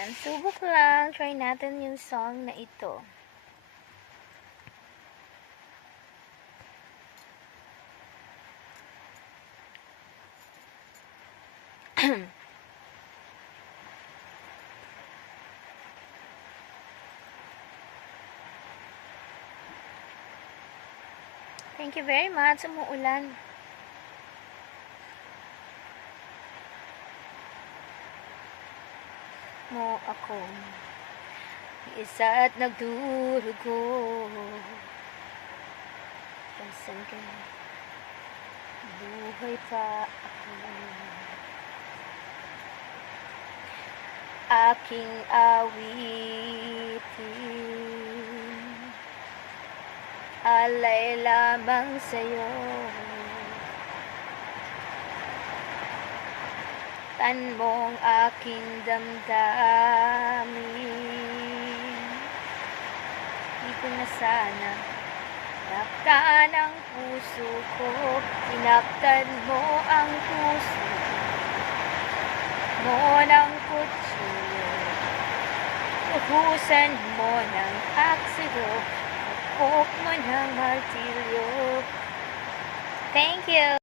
Ayan, subok lang. Try natin yung song na ito. Thank you very much. Umuulan. Mo ako isa at nagdurugo. Pansan ka, buhay pa ako. Aking awitin, alay lamang sa'yo. Tan mong aking damdamin, di ko na sana taktan ang puso ko. Tinaktan mo ang puso mo ng kutsilyo, uhusan mo ng aksido, pupok mo ng martilyo. Thank you!